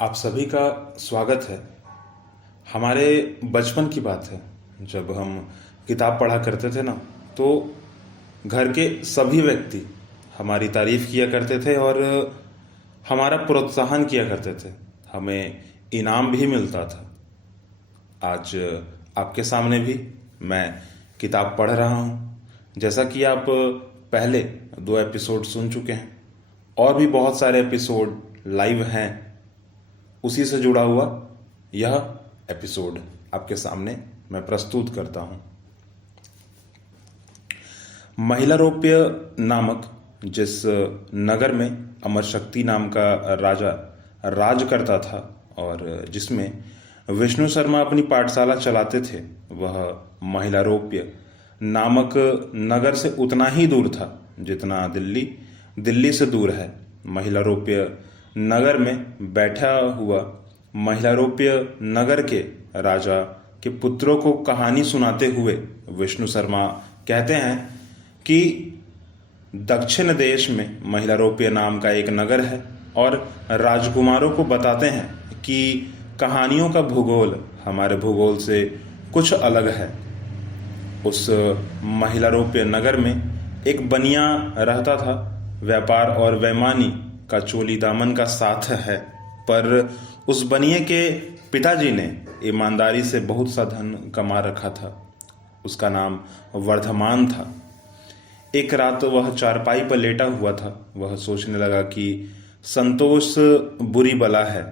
आप सभी का स्वागत है। हमारे बचपन की बात है, जब हम किताब पढ़ा करते थे ना, तो घर के सभी व्यक्ति हमारी तारीफ किया करते थे और हमारा प्रोत्साहन किया करते थे। हमें इनाम भी मिलता था। आज आपके सामने भी मैं किताब पढ़ रहा हूँ। जैसा कि आप पहले 2 एपिसोड सुन चुके हैं, और भी बहुत सारे एपिसोड लाइव हैं। उसी से जुड़ा हुआ यह एपिसोड आपके सामने मैं प्रस्तुत करता हूं। महिलारोप्य नामक जिस नगर में अमर शक्ति नाम का राजा राज करता था और जिसमें विष्णु शर्मा अपनी पाठशाला चलाते थे, वह महिलारोप्य नामक नगर से उतना ही दूर था जितना दिल्ली से दूर है। महिलारोप्य नगर में बैठा हुआ महिलारोप्य नगर के राजा के पुत्रों को कहानी सुनाते हुए विष्णु शर्मा कहते हैं कि दक्षिण देश में महिलारोप्य नाम का एक नगर है और राजकुमारों को बताते हैं कि कहानियों का भूगोल हमारे भूगोल से कुछ अलग है। उस महिलारोप्य नगर में एक बनिया रहता था। व्यापार और वैमानी का चोली दामन का साथ है, पर उस बनिए के पिताजी ने ईमानदारी से बहुत सा धन कमा रखा था। उसका नाम वर्धमान था। एक रात वह चारपाई पर लेटा हुआ था। वह सोचने लगा कि संतोष बुरी बला है।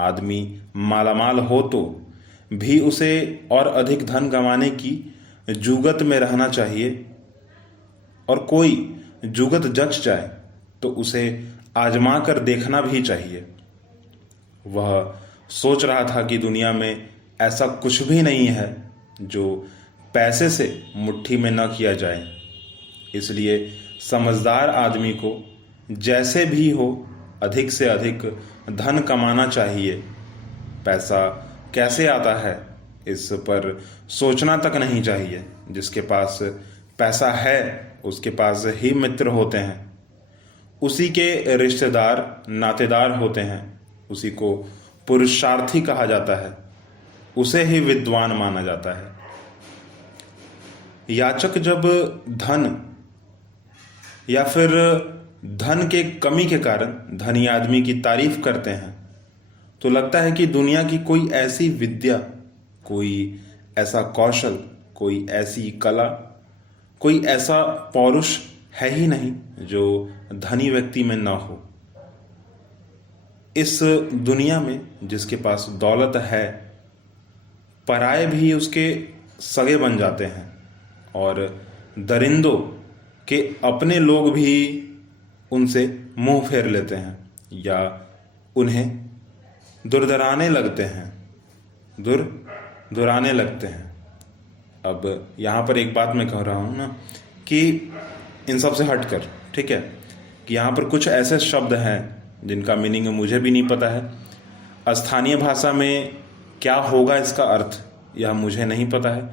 आदमी मालामाल हो तो भी उसे और अधिक धन कमाने की जुगत में रहना चाहिए, और कोई जुगत जच जाए तो उसे आजमा कर देखना भी चाहिए। वह सोच रहा था कि दुनिया में ऐसा कुछ भी नहीं है जो पैसे से मुट्ठी में न किया जाए। इसलिए समझदार आदमी को जैसे भी हो अधिक से अधिक धन कमाना चाहिए। पैसा कैसे आता है इस पर सोचना तक नहीं चाहिए। जिसके पास पैसा है उसके पास ही मित्र होते हैं, उसी के रिश्तेदार नातेदार होते हैं, उसी को पुरुषार्थी कहा जाता है, उसे ही विद्वान माना जाता है। याचक जब धन या फिर धन के कमी के कारण धनी आदमी की तारीफ करते हैं तो लगता है कि दुनिया की कोई ऐसी विद्या, कोई ऐसा कौशल, कोई ऐसी कला, कोई ऐसा पौरुष है ही नहीं जो धनी व्यक्ति में ना हो। इस दुनिया में जिसके पास दौलत है, पराये भी उसके सगे बन जाते हैं और दरिंदों के अपने लोग भी उनसे मुंह फेर लेते हैं या उन्हें दुराने लगते हैं। अब यहाँ पर एक बात मैं कह रहा हूँ ना कि इन सब से हटकर, ठीक है, कि यहाँ पर कुछ ऐसे शब्द हैं जिनका मीनिंग मुझे भी नहीं पता है। स्थानीय भाषा में क्या होगा इसका अर्थ, यह मुझे नहीं पता है।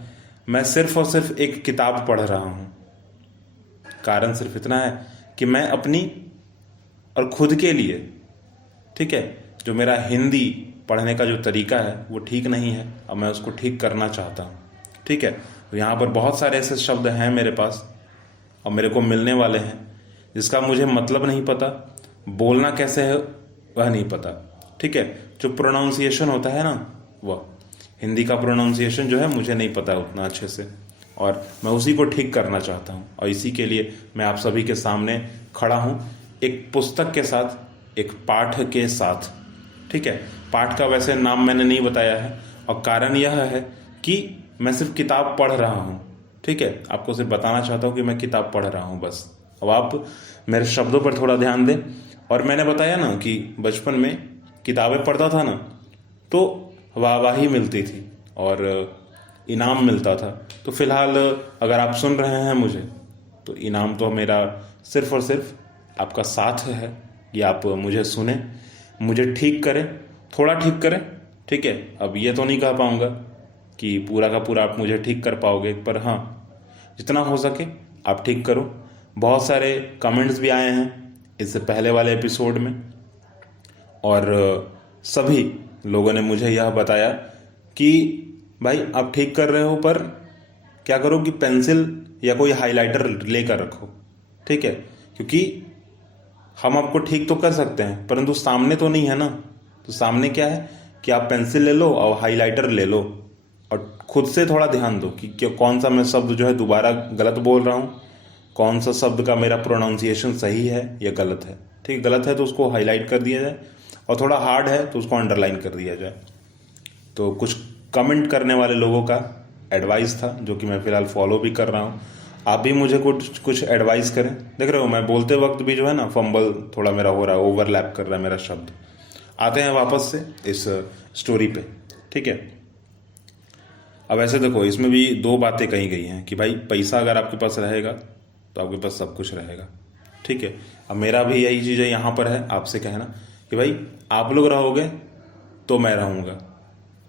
मैं सिर्फ और सिर्फ एक किताब पढ़ रहा हूँ। कारण सिर्फ इतना है कि मैं अपनी और खुद के लिए, ठीक है, जो मेरा हिंदी पढ़ने का जो तरीका है वो ठीक नहीं है, अब मैं उसको ठीक करना चाहता हूँ। ठीक है, तो यहाँ पर बहुत सारे ऐसे शब्द हैं मेरे पास और मेरे को मिलने वाले हैं जिसका मुझे मतलब नहीं पता, बोलना कैसे है वह नहीं पता। ठीक है, जो प्रोनाउंसिएशन होता है ना, वह हिंदी का प्रोनाउंसिएशन जो है मुझे नहीं पता उतना अच्छे से, और मैं उसी को ठीक करना चाहता हूँ। और इसी के लिए मैं आप सभी के सामने खड़ा हूँ, एक पुस्तक के साथ, एक पाठ के साथ। ठीक है, पाठ का वैसे नाम मैंने नहीं बताया है और कारण यह है कि मैं सिर्फ किताब पढ़ रहा हूँ। ठीक है, आपको सिर्फ बताना चाहता हूँ कि मैं किताब पढ़ रहा हूँ बस। अब आप मेरे शब्दों पर थोड़ा ध्यान दें। और मैंने बताया ना कि बचपन में किताबें पढ़ता था ना तो वाहवाही मिलती थी और इनाम मिलता था। तो फिलहाल अगर आप सुन रहे हैं मुझे तो इनाम तो मेरा सिर्फ और सिर्फ आपका साथ है कि आप मुझे सुने, मुझे ठीक करें, थोड़ा ठीक करें। ठीक है, अब ये तो नहीं कह पाऊँगा कि पूरा का पूरा आप मुझे ठीक कर पाओगे, पर हाँ, जितना हो सके आप ठीक करो। बहुत सारे कमेंट्स भी आए हैं इससे पहले वाले एपिसोड में, और सभी लोगों ने मुझे यह बताया कि भाई आप ठीक कर रहे हो, पर क्या करो कि पेंसिल या कोई हाइलाइटर लेकर रखो, ठीक है, क्योंकि हम आपको ठीक तो कर सकते हैं परंतु सामने तो नहीं है ना। तो सामने क्या है कि आप पेंसिल ले लो और हाइलाइटर ले लो और खुद से थोड़ा ध्यान दो कि कौन सा मैं शब्द जो है दोबारा गलत बोल रहा हूँ, कौन सा शब्द का मेरा प्रोनाउंसिएशन सही है या गलत है। ठीक, गलत है तो उसको हाईलाइट कर दिया जाए और थोड़ा हार्ड है तो उसको अंडरलाइन कर दिया जाए। तो कुछ कमेंट करने वाले लोगों का एडवाइस था जो कि मैं फ़िलहाल फॉलो भी कर रहा हूँ। आप भी मुझे कुछ कुछ एडवाइस करें। देख रहे हो मैं बोलते वक्त भी जो है ना फंबल थोड़ा मेरा हो रहा है, ओवरलैप कर रहा है मेरा शब्द। आते हैं वापस से इस स्टोरी पे, ठीक है। अब ऐसे देखो, इसमें भी दो बातें कही गई हैं कि भाई पैसा अगर आपके पास रहेगा तो आपके पास सब कुछ रहेगा, ठीक है। अब मेरा भी यही चीज़ है यहाँ पर है आपसे कहना कि भाई आप लोग रहोगे तो मैं रहूँगा,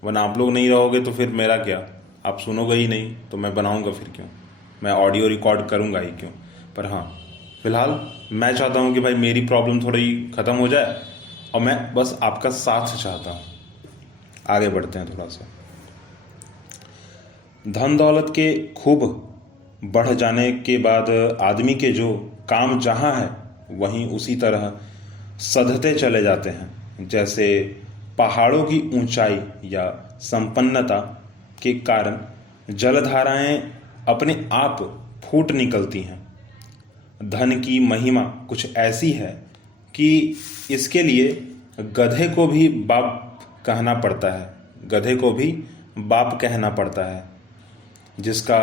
वरना आप लोग नहीं रहोगे तो फिर मेरा क्या, आप सुनोगे ही नहीं तो मैं बनाऊँगा फिर क्यों, मैं ऑडियो रिकॉर्ड करूँगा ही क्यों। पर हाँ, फिलहाल मैं चाहता हूँ कि भाई मेरी प्रॉब्लम थोड़ी ख़त्म हो जाए और मैं बस आपका साथ चाहता हूँ। आगे बढ़ते हैं थोड़ा सा। धन दौलत के खूब बढ़ जाने के बाद आदमी के जो काम जहाँ है वहीं उसी तरह सधते चले जाते हैं, जैसे पहाड़ों की ऊंचाई या संपन्नता के कारण जलधाराएं अपने आप फूट निकलती हैं। धन की महिमा कुछ ऐसी है कि इसके लिए गधे को भी बाप कहना पड़ता है, गधे को भी बाप कहना पड़ता है। जिसका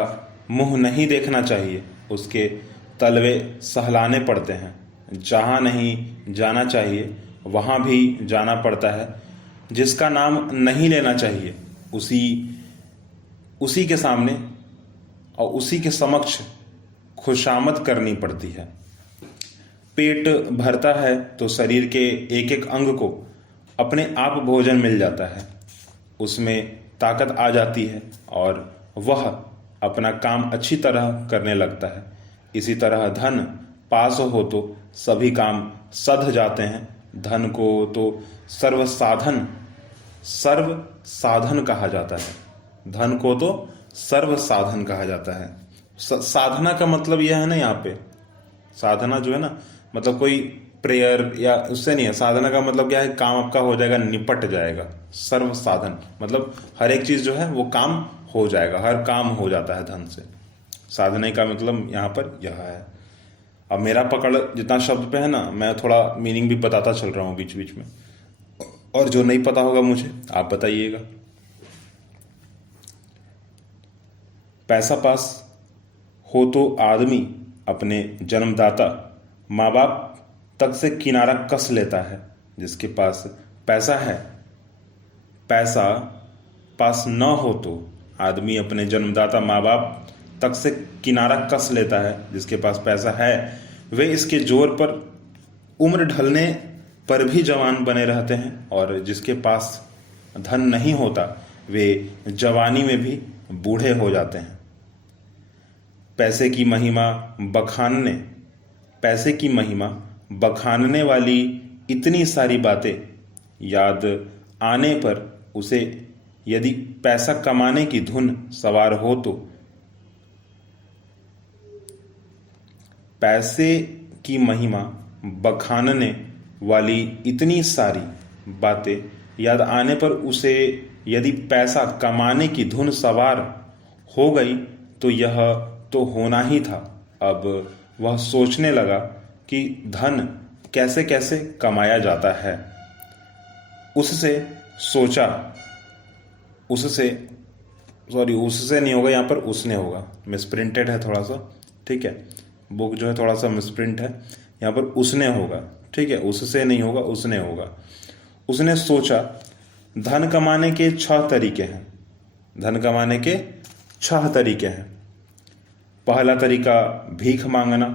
मुंह नहीं देखना चाहिए उसके तलवे सहलाने पड़ते हैं, जहाँ नहीं जाना चाहिए वहाँ भी जाना पड़ता है। जिसका नाम नहीं लेना चाहिए उसी के सामने और उसी के समक्ष खुशामद करनी पड़ती है। पेट भरता है तो शरीर के एक एक अंग को अपने आप भोजन मिल जाता है, उसमें ताकत आ जाती है और वह अपना काम अच्छी तरह करने लगता है। इसी तरह धन पास हो तो सभी काम सध जाते हैं। धन को तो सर्व साधन कहा जाता है। धन को तो सर्व साधन कहा जाता है। साधना का मतलब यह है ना, यहाँ पे साधना जो है ना मतलब कोई प्रेयर या उससे नहीं है। साधना का मतलब क्या है, काम आपका हो जाएगा, निपट जाएगा। सर्व साधन मतलब हर एक चीज जो है वो काम हो जाएगा, हर काम हो जाता है धन से। साधने का मतलब यहाँ पर यह है। अब मेरा पकड़ जितना शब्द पे है ना, मैं थोड़ा मीनिंग भी बताता चल रहा हूँ बीच बीच में, और जो नहीं पता होगा मुझे आप बताइएगा। पैसा पास हो तो आदमी अपने जन्मदाता माँ बाप तक से किनारा कस लेता है। जिसके पास पैसा है, पैसा पास न हो तो आदमी अपने जन्मदाता माँ बाप तक से किनारा कस लेता है। जिसके पास पैसा है वे इसके जोर पर उम्र ढलने पर भी जवान बने रहते हैं, और जिसके पास धन नहीं होता वे जवानी में भी बूढ़े हो जाते हैं। पैसे की महिमा बखानने वाली इतनी सारी बातें याद आने पर उसे यदि पैसा कमाने की धुन सवार हो तो पैसे की महिमा बखानने वाली इतनी सारी बातें याद आने पर उसे यदि पैसा कमाने की धुन सवार हो गई तो यह तो होना ही था। अब वह सोचने लगा कि धन कैसे कैसे कमाया जाता है। उससे नहीं होगा, यहाँ पर उसने होगा, मिसप्रिंटेड है थोड़ा सा, ठीक है। बुक जो है थोड़ा सा मिसप्रिंट है, यहाँ पर उसने होगा, ठीक है। उससे नहीं होगा, उसने होगा। उसने सोचा धन कमाने के 6 तरीके हैं। धन कमाने के 6 तरीके हैं। पहला तरीका भीख मांगना।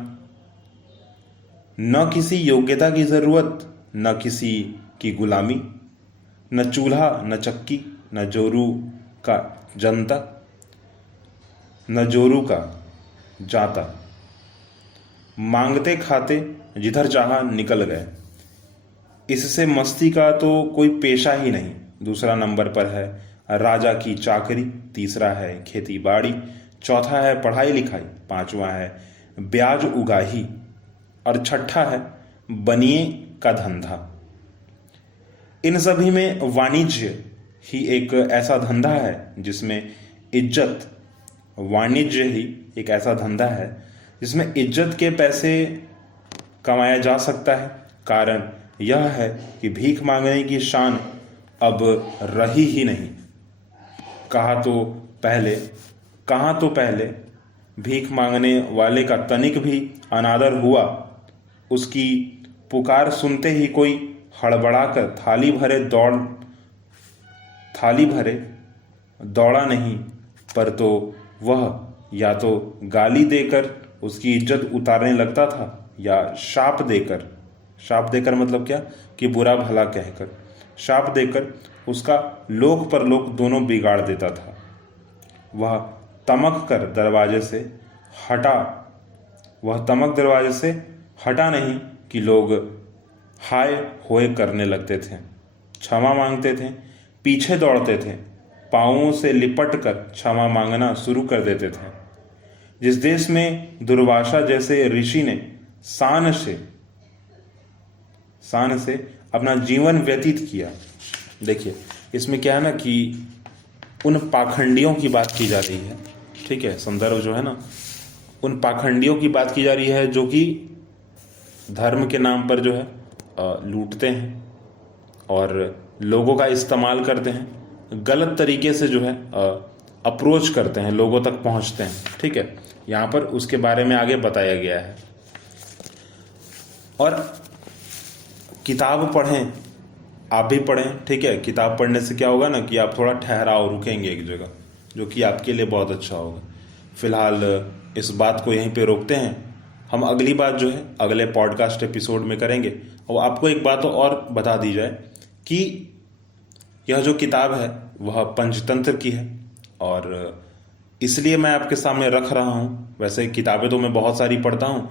न किसी योग्यता की जरूरत, न किसी की गुलामी, न चूल्हा न चक्की, न जोरू का जनता, न जोरू का जाता। मांगते खाते जिधर चाहा निकल गए। इससे मस्ती का तो कोई पेशा ही नहीं। दूसरा नंबर पर है राजा की चाकरी, तीसरा है खेती बाड़ी, चौथा है पढ़ाई लिखाई, पांचवा है ब्याज उगाही और छठा है बनिए का धंधा। इन सभी में वाणिज्य ही एक ऐसा धंधा है जिसमें इज्जत, वाणिज्य ही एक ऐसा धंधा है जिसमें इज्जत के पैसे कमाया जा सकता है। कारण यह है कि भीख मांगने की शान अब रही ही नहीं। कहाँ तो पहले भीख मांगने वाले का तनिक भी अनादर हुआ, उसकी पुकार सुनते ही कोई हड़बड़ाकर थाली भरे दौड़ा नहीं, पर तो वह या तो गाली देकर उसकी इज्जत उतारने लगता था या शाप देकर मतलब क्या कि बुरा भला कहकर, शाप देकर उसका लोक परलोक दोनों बिगाड़ देता था। वह तमक दरवाजे से हटा नहीं कि लोग हाय होए करने लगते थे, क्षमा मांगते थे, पीछे दौड़ते थे, पाँवों से लिपट कर क्षमा मांगना शुरू कर देते थे। जिस देश में दुर्वासा जैसे ऋषि ने शान से अपना जीवन व्यतीत किया। देखिए इसमें क्या है ना कि उन पाखंडियों की बात की जा रही है, ठीक है, संदर्भ जो है ना उन पाखंडियों की बात की जा रही है जो कि धर्म के नाम पर जो है लूटते हैं और लोगों का इस्तेमाल करते हैं, गलत तरीके से जो है अप्रोच करते हैं, लोगों तक पहुंचते हैं, ठीक है। यहाँ पर उसके बारे में आगे बताया गया है। और किताब पढ़ें, आप भी पढ़ें, ठीक है। किताब पढ़ने से क्या होगा ना कि आप थोड़ा ठहराव, रुकेंगे एक जगह, जो कि आपके लिए बहुत अच्छा होगा। फिलहाल इस बात को यहीं पे रोकते हैं। हम अगली बात जो है अगले पॉडकास्ट एपिसोड में करेंगे। और आपको एक बात और बता दी जाए कि यह जो किताब है वह पंचतंत्र की है और इसलिए मैं आपके सामने रख रहा हूँ। वैसे किताबें तो मैं बहुत सारी पढ़ता हूँ,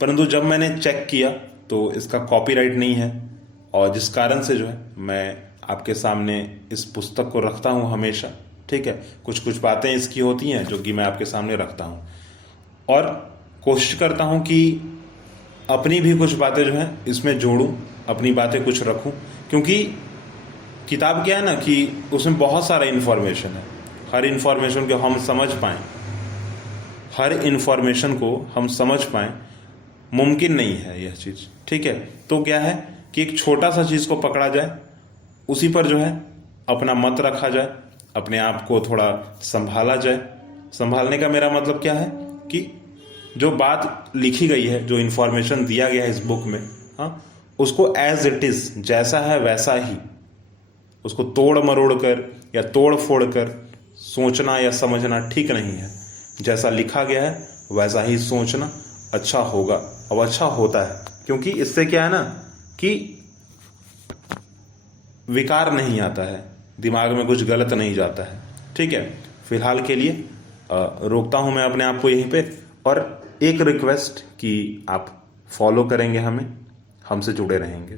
परंतु जब मैंने चेक किया तो इसका कॉपीराइट नहीं है और जिस कारण से जो है मैं आपके सामने इस पुस्तक को रखता हूँ हमेशा, ठीक है। कुछ बातें इसकी होती हैं जो कि मैं आपके सामने रखता हूँ और कोशिश करता हूँ कि अपनी भी कुछ बातें जो हैं इसमें जोड़ूं, अपनी बातें कुछ रखूं, क्योंकि किताब क्या है ना कि उसमें बहुत सारा इन्फॉर्मेशन है। हर इन्फॉर्मेशन को हम समझ पाएं मुमकिन नहीं है यह चीज़, ठीक है। तो क्या है कि एक छोटा सा चीज़ को पकड़ा जाए, उसी पर जो है अपना मत रखा जाए, अपने आप को थोड़ा संभाला जाए। संभालने का मेरा मतलब क्या है कि जो बात लिखी गई है, जो इन्फॉर्मेशन दिया गया है इस बुक में, हाँ, उसको एज इट इज़, जैसा है वैसा ही, उसको तोड़ मरोड़ कर या तोड़ फोड़ कर सोचना या समझना ठीक नहीं है। जैसा लिखा गया है वैसा ही सोचना अच्छा होगा और अच्छा होता है, क्योंकि इससे क्या है ना कि विकार नहीं आता है, दिमाग में कुछ गलत नहीं जाता है, ठीक है। फिलहाल के लिए रोकता हूं मैं अपने आप को यहीं पे, और एक रिक्वेस्ट कि आप फॉलो करेंगे, हमसे जुड़े रहेंगे।